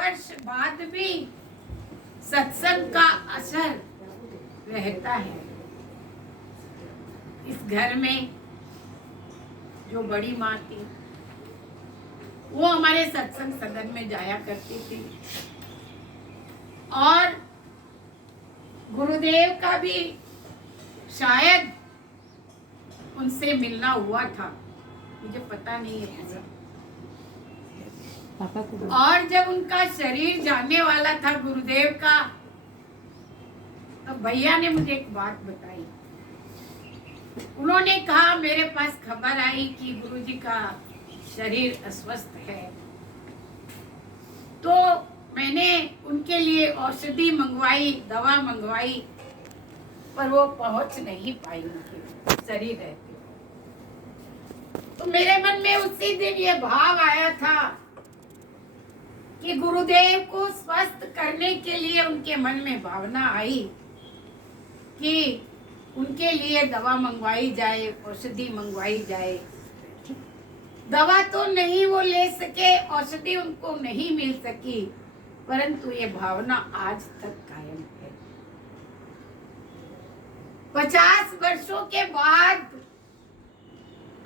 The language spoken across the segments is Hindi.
वर्ष बाद भी सत्संग का असर रहता है। इस घर में जो बड़ी माँ थी वो हमारे सत्संग सदन में जाया करती थी और गुरुदेव का भी शायद उनसे मिलना हुआ था, मुझे पता नहीं है। और जब उनका शरीर जाने वाला था गुरुदेव का, तो भैया ने मुझे एक बात बताई। उन्होंने कहा मेरे पास खबर आई कि गुरुजी का शरीर अस्वस्थ है, तो मैंने उनके लिए औषधि मंगवाई, दवा मंगवाई, पर वो पहुंच नहीं पाई उनके शरीर रहते। तो मेरे मन में उसी दिन ये भाव आया था कि गुरुदेव को स्वस्थ करने के लिए उनके मन में भावना आई कि उनके लिए दवा मंगवाई जाए, औषधि मंगवाई जाए। दवा तो नहीं वो ले सके, औषधि उनको नहीं मिल सकी, परंतु ये भावना आज तक कायम है। 50 वर्षों के बाद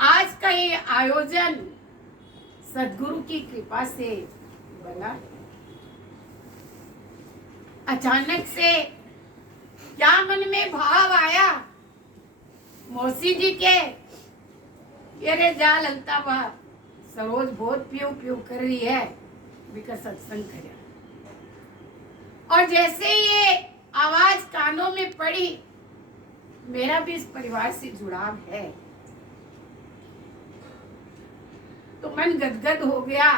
आज का ये आयोजन सद्गुरु की कृपा से बना। अचानक से क्या मन में भाव आया मौसी जी के, अरे जा ललता बा सरोज बहुत प्यू प्यू कर रही है, बिका सत्संग करे। और जैसे ये आवाज कानों में पड़ी, मेरा भी इस परिवार से जुड़ाव है, तो मन गदगद हो गया।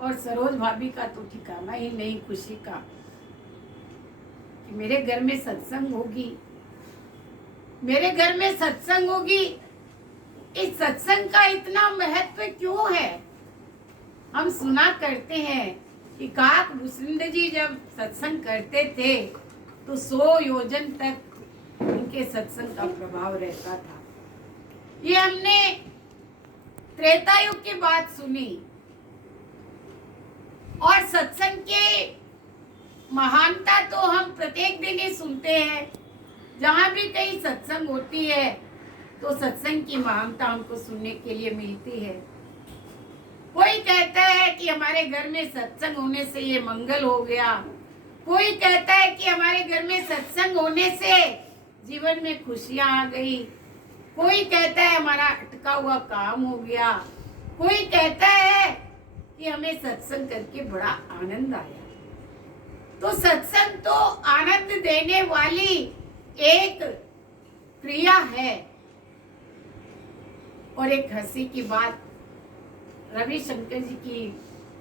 और सरोज भाभी का तो ठिकाना ही नहीं खुशी का कि मेरे घर में सत्संग होगी, मेरे घर में सत्संग होगी। इस सत्संग का इतना महत्व क्यों है? हम सुना करते हैं कि काक भूसुंद जी जब सत्संग करते थे तो 100 योजन तक उनके सत्संग का प्रभाव रहता था। ये हमने त्रेता युग की बात सुनी। और सत्संग के महानता तो हम प्रत्येक दिन ही सुनते हैं। जहां भी कहीं सत्संग होती है तो सत्संग की महानता हमको सुनने के लिए मिलती है। कोई कहता है कि हमारे घर में सत्संग होने से ये मंगल हो गया, कोई कहता है कि हमारे घर में सत्संग होने से जीवन में खुशियां आ गई, कोई कहता है हमारा अटका हुआ काम हो गया, कोई कहता है कि हमें सत्संग करके बड़ा आनंद आया। तो सत्संग तो आनंद देने वाली एक क्रिया है। और एक हंसी की बात, रविशंकर जी की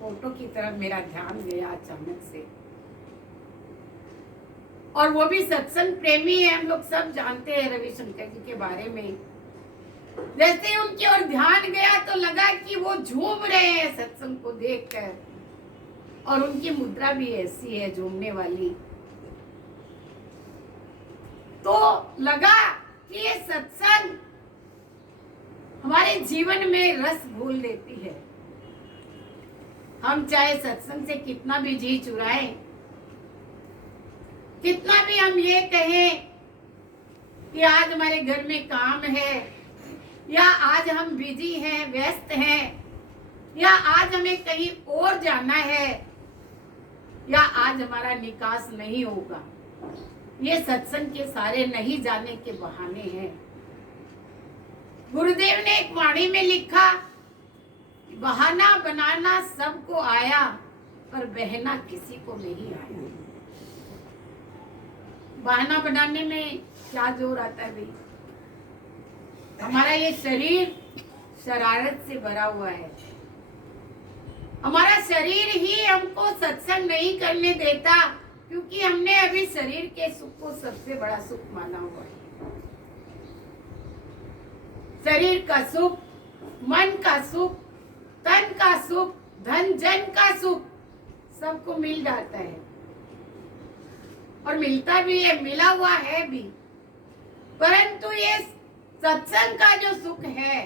फोटो की तरफ मेरा ध्यान गया अचानक से, और वो भी सत्संग प्रेमी है, हम लोग सब जानते हैं रविशंकर जी के बारे में। जैसे ही उनकी ओर ध्यान गया तो लगा कि वो झूम रहे हैं सत्संग को देखकर, और उनकी मुद्रा भी ऐसी है झूमने वाली। तो लगा कि ये सत्संग हमारे जीवन में रस घोल देती है। हम चाहे सत्संग से कितना भी जी चुराएं, कितना भी हम ये कहें कि आज हमारे घर में काम है, या आज हम बिजी हैं, व्यस्त हैं, या आज हमें कहीं और जाना है, या आज हमारा निकास नहीं होगा, ये सत्संग के सारे नहीं जाने के बहाने हैं। गुरुदेव ने एक वाणी में लिखा, बहाना बनाना सबको आया पर बहना किसी को नहीं आया। बहाना बनाने में क्या जोर आता है भाई? हमारा ये शरीर शरारत से भरा हुआ है। हमारा शरीर ही हमको सत्संग नहीं करने देता, क्योंकि हमने अभी शरीर के सुख को सबसे बड़ा सुख माना हुआ है। शरीर का सुख, मन का सुख, तन का सुख, धन जन का सुख सबको मिल जाता है, और मिलता भी है, मिला हुआ है भी। परंतु ये सत्संग का जो सुख है,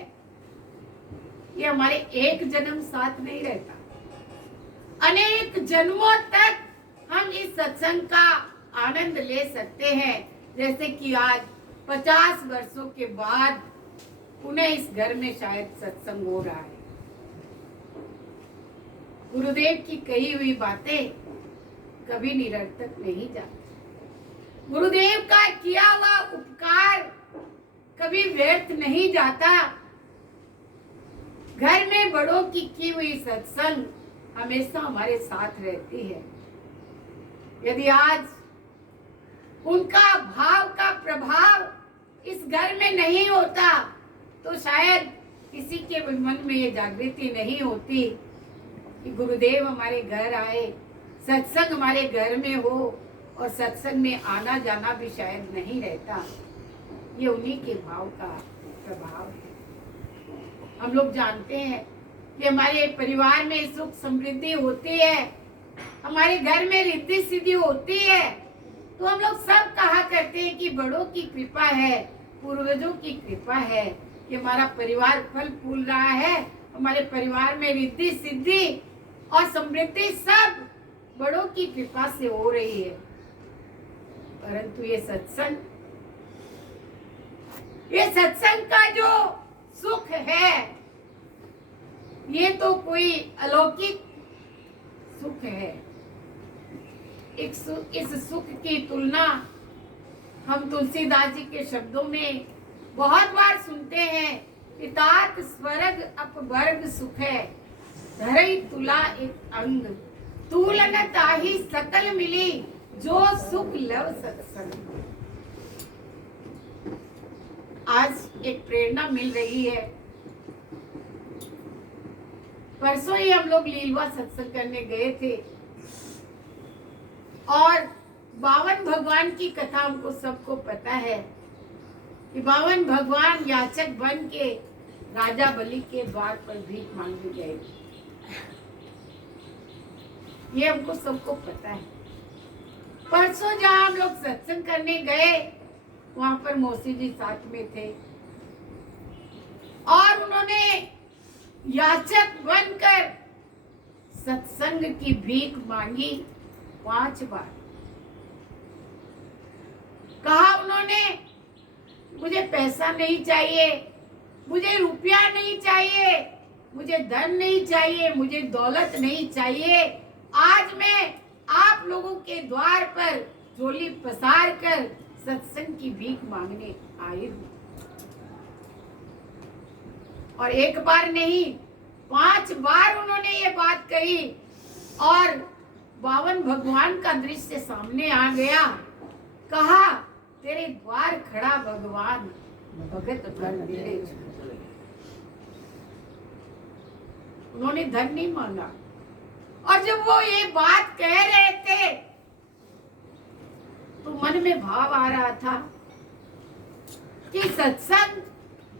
ये हमारे एक जन्म साथ नहीं रहता, अनेक जन्मों तक हम इस सत्संग का आनंद ले सकते हैं। जैसे कि आज 50 वर्षों के बाद पुनः इस घर में शायद सत्संग हो रहा है। गुरुदेव की कही हुई बातें कभी निरर्थक नहीं जाती। गुरुदेव का किया हुआ उपकार कभी व्यर्थ नहीं जाता। घर में बड़ों की हुई सत्संग हमेशा हमारे साथ रहती है। यदि आज उनका भाव का प्रभाव इस घर में नहीं होता तो शायद किसी के मन में ये जागृति नहीं होती कि गुरुदेव हमारे घर आए, सत्संग हमारे घर में हो, और सत्संग में आना जाना भी शायद नहीं रहता। ये उन्हीं के भाव का प्रभाव है। हम लोग जानते हैं कि हमारे परिवार में सुख समृद्धि होती है, हमारे घर में रिद्धि सिद्धि होती है, तो हम लोग सब कहा करते हैं कि बड़ों की कृपा है, पूर्वजों की कृपा है कि हमारा परिवार फल फूल रहा है, हमारे परिवार में रिद्धि सिद्धि और समृद्धि सब बड़ों की कृपा से हो रही है। परंतु ये सत्संग का जो सुख है, ये तो कोई अलौकिक सुख है। इस सुख की तुलना हम तुलसीदास जी के शब्दों में बहुत बार सुनते हैं कि तात स्वर्ग अपवर्ग सुख है, धरई तुला एक अंग, तूलन ताहि सकल मिली, जो सुख लव सत्संग। आज एक प्रेरणा मिल रही है। परसों ही हम लोग लीलवा सत्संग करने गए थे और 52 भगवान की कथा हमको सबको पता है कि 52 भगवान याचक बन के राजा बलि के द्वार पर भीख मांगने गए। ये हमको सबको पता है। परसों जहाँ हम लोग सत्संग करने गए वहां पर मौसी जी साथ में थे और उन्होंने याचक बनकर सत्संग की भीख मांगी 5 बार। कहा उन्होंने, मुझे पैसा नहीं चाहिए, मुझे रुपया नहीं चाहिए, मुझे धन नहीं चाहिए, मुझे दौलत नहीं चाहिए। आज मैं आप लोगों के द्वार पर झोली पसार कर सत्संग की भीख मांगने आई हूँ। और एक बार नहीं 5 बार उन्होंने ये बात कही और 52 भगवान का दृश्य सामने आ गया। कहा, तेरे द्वार खड़ा भगवान, भगत कर दे। उन्होंने धन नहीं मांगा। और जब वो ये बात कह रहे थे तो मन में भाव आ रहा था कि सत्संग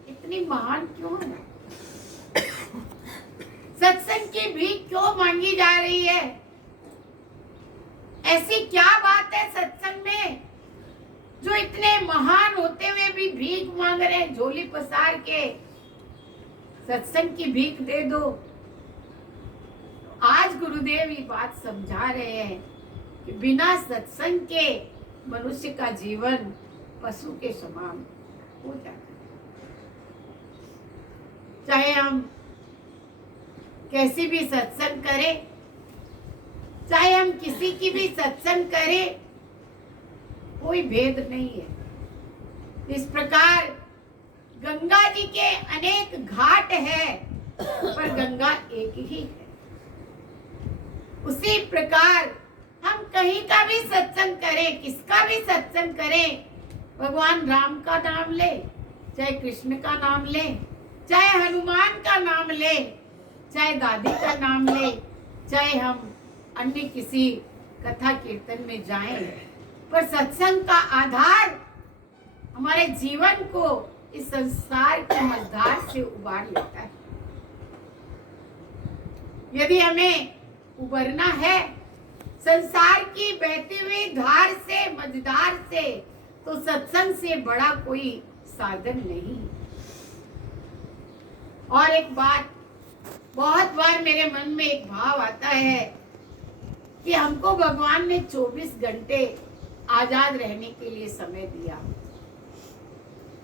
इतनी महान क्यों है, सत्संग की भीख क्यों मांगी जा रही है। ऐसी क्या बात है सत्संग में जो इतने महान होते हुए भी भीख मांग रहे हैं, झोली पसार के सत्संग की भीख दे दो। आज गुरुदेव ये बात समझा रहे हैं कि बिना सत्संग के मनुष्य का जीवन पशु के समान हो जाता है। चाहे हम कैसी भी सत्संग करें, चाहे हम किसी की भी सत्संग करें, कोई भेद नहीं है। इस प्रकार गंगा जी के अनेक घाट है पर गंगा एक ही है। उसी प्रकार हम कहीं का भी सत्संग करें, किसका भी सत्संग करें, भगवान राम का नाम ले, चाहे कृष्ण का नाम ले, चाहे हनुमान का नाम ले, चाहे दादी का नाम ले, चाहे हम अन्य किसी कथा कीर्तन में जाएं, पर सत्संग का आधार हमारे जीवन को इस संसार के मझधार से उबार लेता है। यदि हमें उबरना है संसार की बहती हुई धार से, मझधार से, तो सत्संग से बड़ा कोई साधन नहीं। और एक बात बहुत बार मेरे मन में एक भाव आता है कि हमको भगवान ने 24 घंटे आजाद रहने के लिए समय दिया।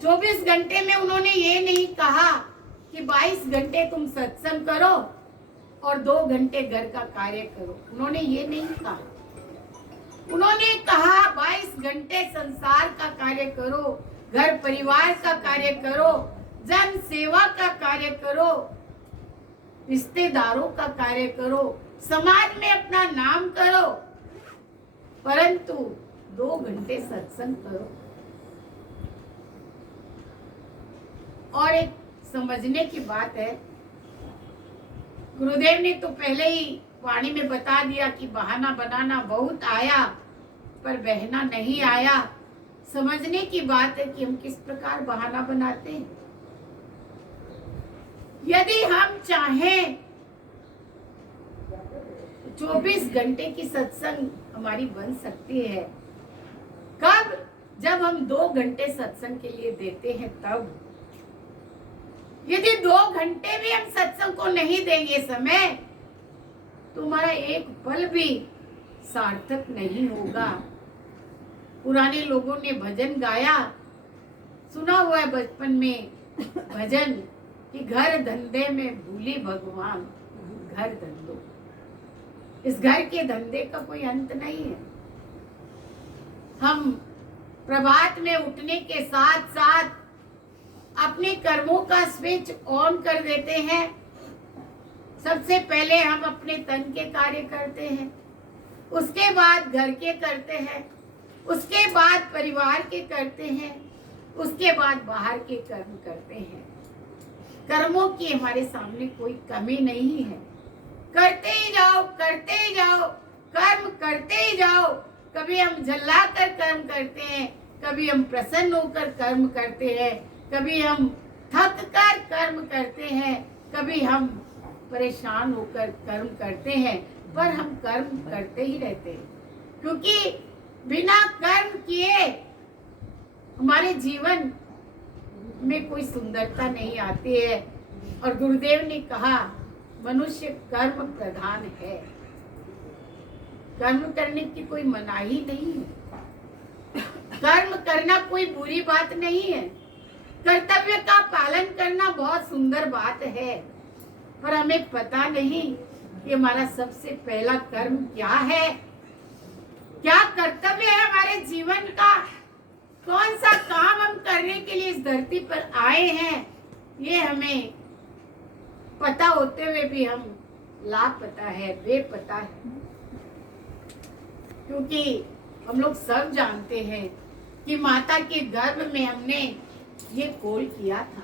24 घंटे में उन्होंने ये नहीं कहा कि 22 घंटे तुम सत्संग करो और 2 घंटे घर का कार्य करो। उन्होंने ये नहीं कहा। उन्होंने कहा 22 घंटे संसार का कार्य करो, घर परिवार का कार्य करो, जन सेवा का कार्य करो, रिश्तेदारों का कार्य करो, समाज में अपना नाम करो, परंतु 2 घंटे सत्संग करो। और एक समझने की बात है, गुरुदेव ने तो पहले ही वाणी में बता दिया कि बहाना बनाना बहुत आया पर बहना नहीं आया। समझने की बात है कि हम किस प्रकार बहाना बनाते हैं। यदि हम चाहें 24 घंटे की सत्संग हमारी बन सकती है। कब? जब हम 2 घंटे सत्संग के लिए देते हैं तब। यदि 2 घंटे भी हम सत्संग को नहीं देंगे समय, तो हमारा एक पल भी सार्थक नहीं होगा। पुराने लोगों ने भजन गाया, सुना हुआ है बचपन में भजन कि घर धंधे में भूली भगवान घर धंधो। इस घर के धंधे का कोई अंत नहीं है। हम प्रभात में उठने के साथ साथ अपने कर्मों का स्विच ऑन कर देते हैं। सबसे पहले हम अपने तन के कार्य करते हैं, उसके बाद घर के करते हैं, उसके बाद परिवार के करते हैं, उसके बाद बाहर के कर्म करते हैं। कर्मों की हमारे सामने कोई कमी नहीं है। करते ही जाओ, करते ही जाओ, कर्म करते ही जाओ। कभी हम झल्ला कर कर्म करते हैं, कभी हम प्रसन्न होकर कर्म करते हैं, कभी हम थक कर कर्म करते हैं, कभी हम परेशान होकर कर्म करते हैं, पर हम कर्म करते ही रहते हैं। क्योंकि बिना कर्म किए हमारे जीवन में कोई सुंदरता नहीं आती है। और गुरुदेव ने कहा मनुष्य कर्म प्रधान है। कर्म करने की कोई मनाही नहीं है। कर्म करना कोई बुरी बात नहीं है। कर्तव्य का पालन करना बहुत सुंदर बात है, पर हमें पता नहीं कि हमारा सबसे पहला कर्म क्या है, क्या कर्तव्य है हमारे जीवन का, कौन सा काम हम करने के लिए इस धरती पर आए हैं। ये हमें पता होते हुए भी हम लापता है, बेपता है। क्योंकि हम लोग सब जानते हैं कि माता के गर्भ में हमने ये कोल किया था।